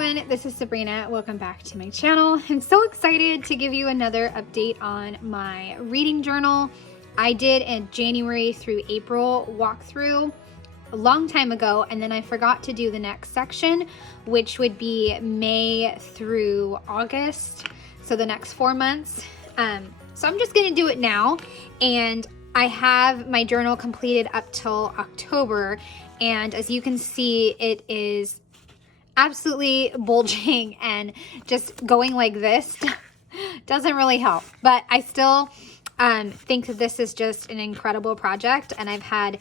everyone, this is Sabrina. Welcome back to my channel. I'm so excited to give you another update on my reading journal. I did a January through April walkthrough a long time ago, and then I forgot to do the next section, which would be May through August, so the next 4 months. So I'm just gonna do it now, and I have my journal completed up till October, and as you can see, it is absolutely bulging, and just going like this doesn't really help, but I still think that this is just an incredible project, and I've had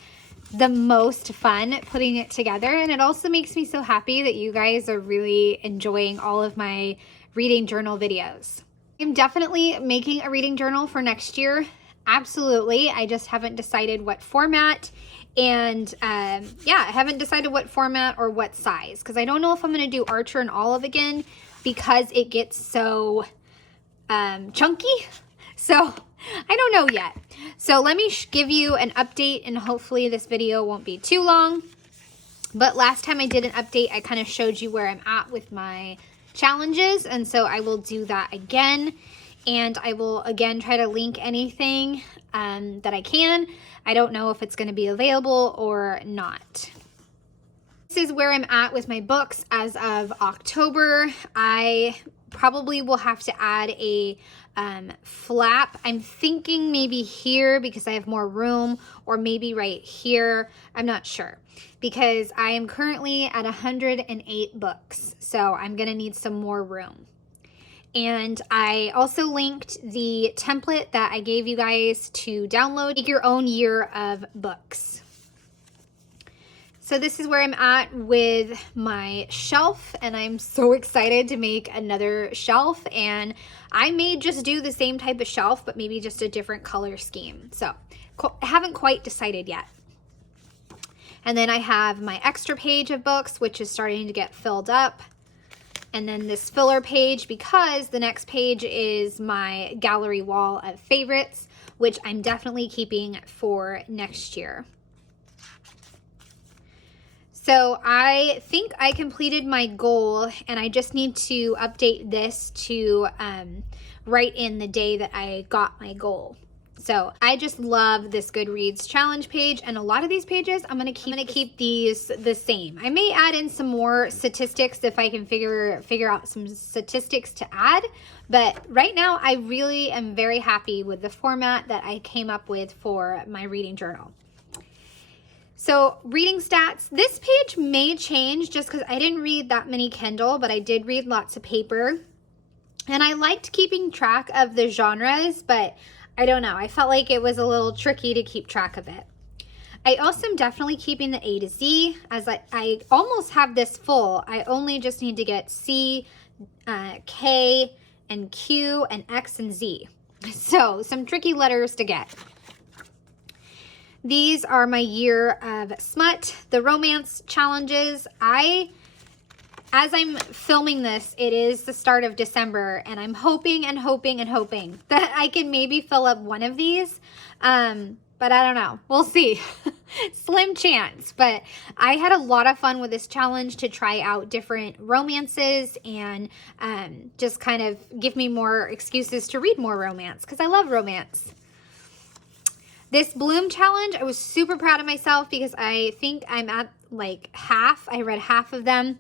the most fun putting it together. And it also makes me so happy that you guys are really enjoying all of my reading journal videos. I'm definitely making a reading journal for next year. Absolutely. I just haven't decided what format, and yeah, I haven't decided what format or what size, because I don't know if I'm going to do Archer and Olive again because it gets so chunky. So I don't know yet. So let me give you an update, and hopefully this video won't be too long. But last time I did an update, I kind of showed you where I'm at with my challenges, and so I will do that again. And I will again try to link anything that I can. I don't know if it's going to be available or not. This is where I'm at with my books as of October. I probably will have to add a flap. I'm thinking maybe here because I have more room, or maybe right here. I'm not sure, because I am currently at 108 books, so I'm gonna need some more room. And I also linked the template that I gave you guys to download. Make your own year of books. So this is where I'm at with my shelf, and I'm so excited to make another shelf, and I may just do the same type of shelf, but maybe just a different color scheme. So I haven't quite decided yet. And then I have my extra page of books, which is starting to get filled up. And then this filler page, because the next page is my gallery wall of favorites, which I'm definitely keeping for next year. So I think I completed my goal, and I just need to update this to write in the day that I got my goal. So I just love this Goodreads challenge page, and a lot of these pages I'm gonna keep these the same. I may add in some more statistics if I can figure out some statistics to add, but right now I really am very happy with the format that I came up with for my reading journal. So reading stats, this page may change just because I didn't read that many Kindle, but I did read lots of paper. And I liked keeping track of the genres, but I don't know, I felt like it was a little tricky to keep track of it. I also am definitely keeping the A to Z, as I almost have this full. I only just need to get C, K, and Q, and X, and Z. So some tricky letters to get. These are my year of smut, the romance challenges. As I'm filming this, it is the start of December, and I'm hoping and hoping and hoping that I can maybe fill up one of these, but I don't know. We'll see. Slim chance, but I had a lot of fun with this challenge to try out different romances and just kind of give me more excuses to read more romance, because I love romance. This Bloom challenge, I was super proud of myself because I think I'm at like half. I read half of them,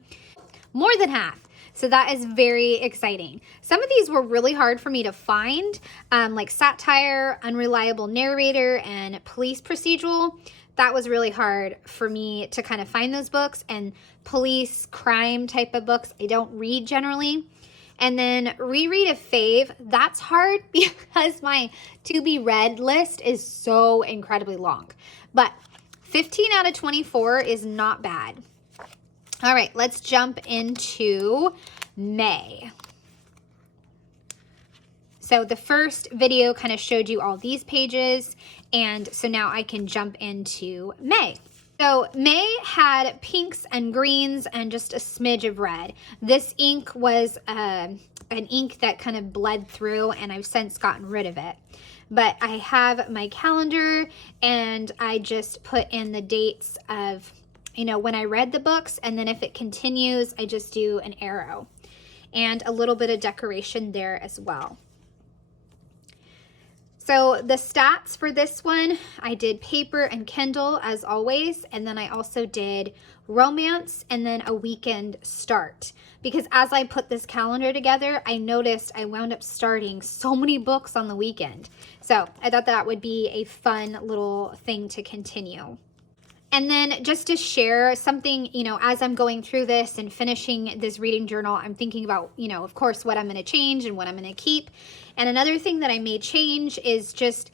more than half. So that is very exciting. Some of these were really hard for me to find, like satire, unreliable narrator, and police procedural. That was really hard for me to kind of find those books, and police crime type of books I don't read generally. And then reread a fave, that's hard because my to be read list is so incredibly long. But 15 out of 24 is not bad. All right, let's jump into May. So the first video kind of showed you all these pages, and so now I can jump into May. So May had pinks and greens and just a smidge of red. This ink was an ink that kind of bled through, and I've since gotten rid of it. But I have my calendar, and I just put in the dates of you know, when I read the books, and then if it continues, I just do an arrow and a little bit of decoration there as well. So the stats for this one, I did paper and Kindle as always, and then I also did romance and then a weekend start. Because as I put this calendar together, I noticed I wound up starting so many books on the weekend. So I thought that would be a fun little thing to continue. And then just to share something, you know, as I'm going through this and finishing this reading journal, I'm thinking about, you know, of course, what I'm going to change and what I'm going to keep. And another thing that I may change is just,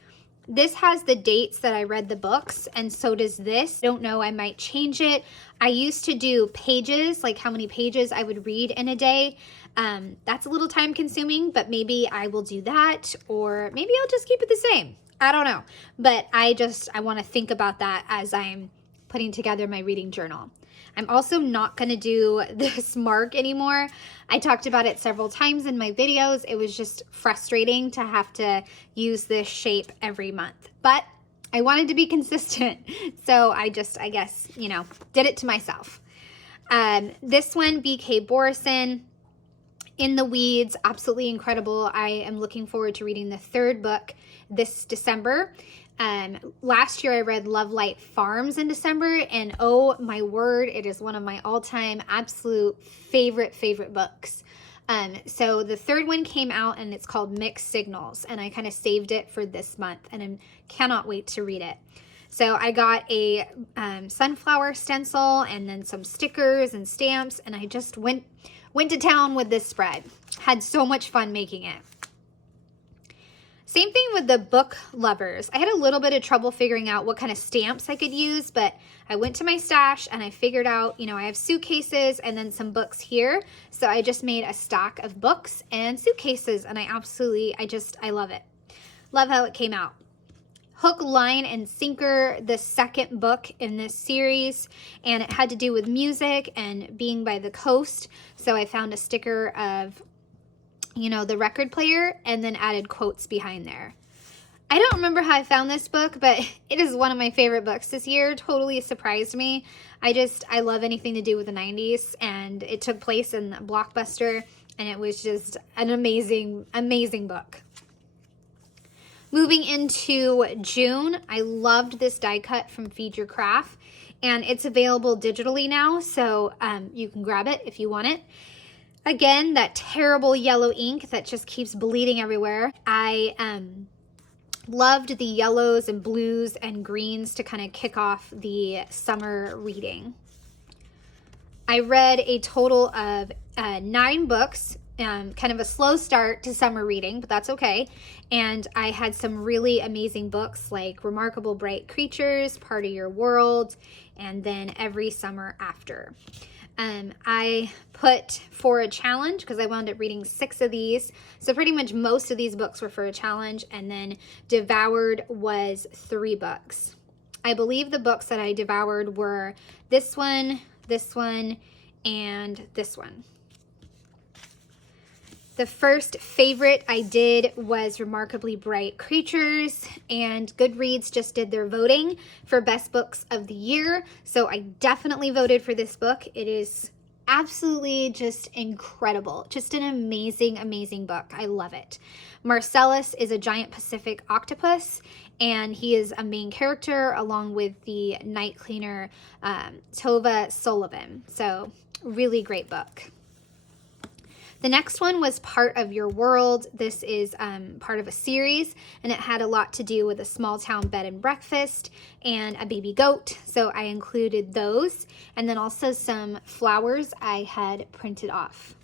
this has the dates that I read the books, and so does this. I don't know, I might change it. I used to do pages, like how many pages I would read in a day. That's a little time consuming, but maybe I will do that, or maybe I'll just keep it the same. I don't know, but I want to think about that as I'm putting together my reading journal. I'm also not going to do this mark anymore. I talked about it several times in my videos. It was just frustrating to have to use this shape every month, but I wanted to be consistent. So I guess, you know, did it to myself. This one, BK Borison, In the Weeds, absolutely incredible. I am looking forward to reading the third book this December. Last year I read Love Light Farms in December, and oh my word, it is one of my all-time absolute favorite books. So the third one came out and it's called Mixed Signals, and I kind of saved it for this month and I cannot wait to read it. So I got a sunflower stencil and then some stickers and stamps, and I just went to town with this spread. Had so much fun making it. Same thing with the book lovers. I had a little bit of trouble figuring out what kind of stamps I could use, but I went to my stash and I figured out, you know, I have suitcases and then some books here. So I just made a stack of books and suitcases, and I love it. Love how it came out. Hook, Line, and Sinker, the second book in this series, and it had to do with music and being by the coast. So I found a sticker of, you know, the record player, and then added quotes behind there. I don't remember how I found this book, but it is one of my favorite books this year. Totally surprised me. I love anything to do with the 90s, and it took place in Blockbuster, and it was just an amazing book. Moving into June, I loved this die cut from Feed Your Craft, and it's available digitally now, so you can grab it if you want it. Again, that terrible yellow ink that just keeps bleeding everywhere. I loved the yellows and blues and greens to kind of kick off the summer reading. I read a total of 9 books, kind of a slow start to summer reading, but that's okay. And I had some really amazing books like Remarkable Bright Creatures, Part of Your World, and then Every Summer After. I put for a challenge because I wound up reading 6 of these. So pretty much most of these books were for a challenge, and then devoured was 3 books. I believe the books that I devoured were this one, and this one. The first favorite I did was Remarkably Bright Creatures, and Goodreads just did their voting for best books of the year. So I definitely voted for this book. It is absolutely just incredible. Just an amazing book. I love it. Marcellus is a giant Pacific octopus, and he is a main character along with the night cleaner Tova Sullivan. So really great book. The next one was Part of Your World. This is part of a series, and it had a lot to do with a small town bed and breakfast and a baby goat. So I included those, and then also some flowers I had printed off.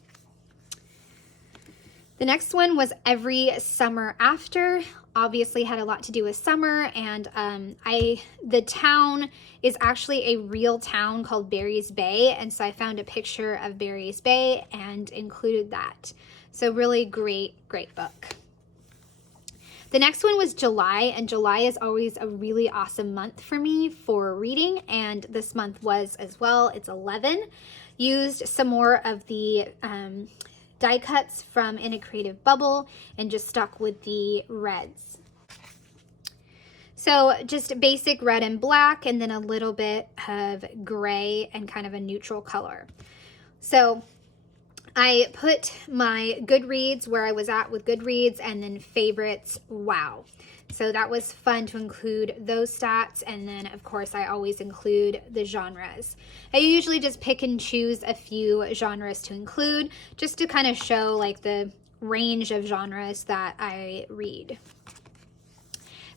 The next one was Every Summer After. Obviously had a lot to do with summer, and the town is actually a real town called Barry's Bay, and so I found a picture of Barry's Bay and included that. So really great book. The next one was July, and July is always a really awesome month for me for reading, and this month was as well. It's 11. Used some more of the die cuts from In a Creative Bubble and just stuck with the reds. So just basic red and black, and then a little bit of gray and kind of a neutral color. So I put my Goodreads where I was at with Goodreads, and then favorites, wow. So that was fun to include those stats. And then of course I always include the genres. I usually just pick and choose a few genres to include, just to kind of show like the range of genres that I read.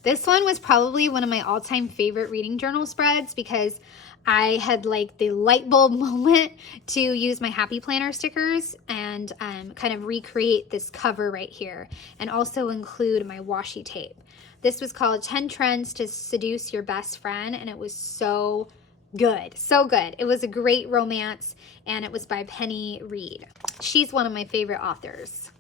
This one was probably one of my all-time favorite reading journal spreads because I had like the light bulb moment to use my Happy Planner stickers and kind of recreate this cover right here, and also include my washi tape. This was called 10 Trends to Seduce Your Best Friend, and it was so good, so good. It was a great romance, and it was by Penny Reed. She's one of my favorite authors.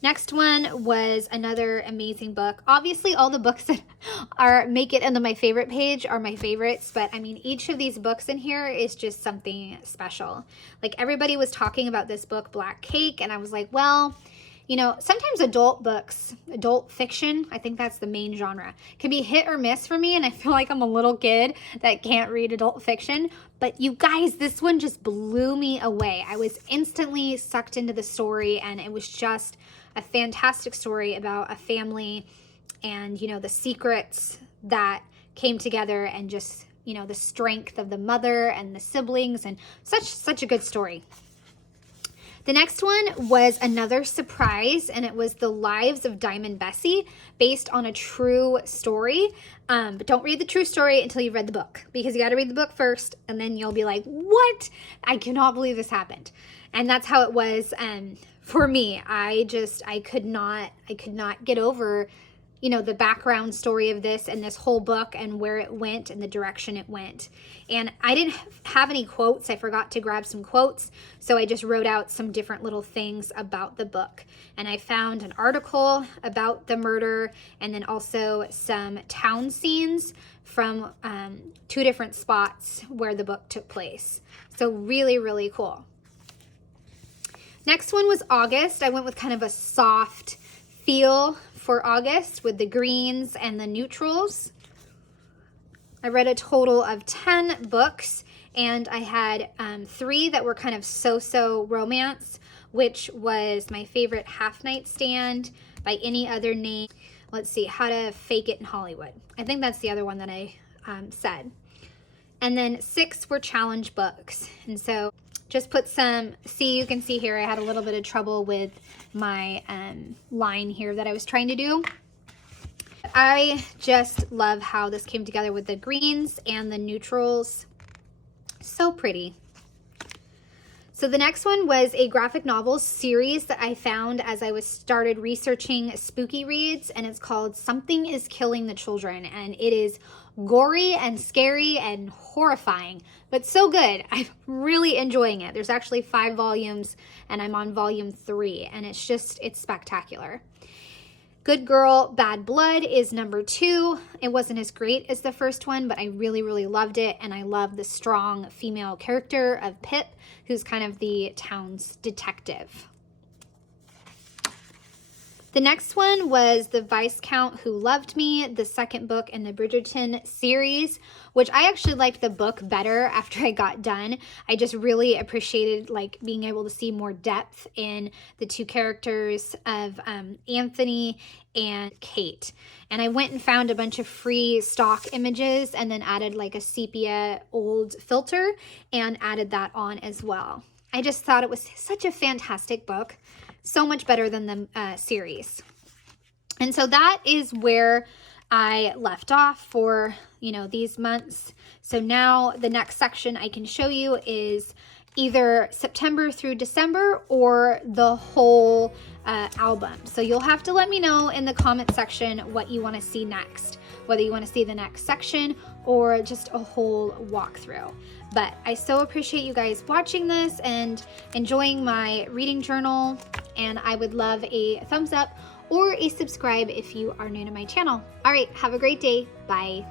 Next one was another amazing book. Obviously, all the books that make it into my favorite page are my favorites, but I mean, each of these books in here is just something special. Like, everybody was talking about this book, Black Cake, and I was like, well, you know, sometimes adult books, adult fiction, I think that's the main genre, can be hit or miss for me, and I feel like I'm a little kid that can't read adult fiction. But you guys, this one just blew me away. I was instantly sucked into the story, and it was just a fantastic story about a family and, you know, the secrets that came together, and just, you know, the strength of the mother and the siblings, and such a good story. The next one was another surprise, and it was The Lives of Diamond Bessie, based on a true story. But don't read the true story until you've read the book, because you got to read the book first, and then you'll be like, what? I cannot believe this happened. And that's how it was for me. I could not get over, you know, the background story of this and this whole book, and where it went and the direction it went. And I didn't have any quotes. I forgot to grab some quotes, so I just wrote out some different little things about the book. And I found an article about the murder, and then also some town scenes from 2 different spots where the book took place. So really, really cool. Next one was August. I went with kind of a soft feel for August with the greens and the neutrals. I read a total of 10 books, and I had 3 that were kind of so-so romance, which was my favorite, Half Nightstand by Any Other Name. Let's see, How to Fake It in Hollywood. I think that's the other one that I said. And then 6 were challenge books. And so just put some, you can see here I had a little bit of trouble with my line here that I was trying to do. I just love how this came together with the greens and the neutrals. So pretty. So the next one was a graphic novel series that I found as I started researching spooky reads, and it's called Something is Killing the Children, and it is gory and scary and horrifying, but so good. I'm really enjoying it. There's actually 5 volumes, and I'm on volume 3, and it's spectacular. Good Girl, Bad Blood is number 2. It wasn't as great as the first one, but I really, really loved it, and I love the strong female character of Pip, who's kind of the town's detective. The next one was The Viscount Who Loved Me, the second book in the Bridgerton series, which I actually liked the book better after I got done. I just really appreciated like being able to see more depth in the 2 characters of Anthony and Kate. And I went and found a bunch of free stock images, and then added like a sepia old filter and added that on as well. I just thought it was such a fantastic book. So much better than the series. And so that is where I left off for, you know, these months. So now the next section I can show you is either September through December or the whole album. So you'll have to let me know in the comment section what you want to see next, whether you want to see the next section or just a whole walkthrough. But I so appreciate you guys watching this and enjoying my reading journal, and I would love a thumbs up or a subscribe if you are new to my channel. All right, have a great day. Bye.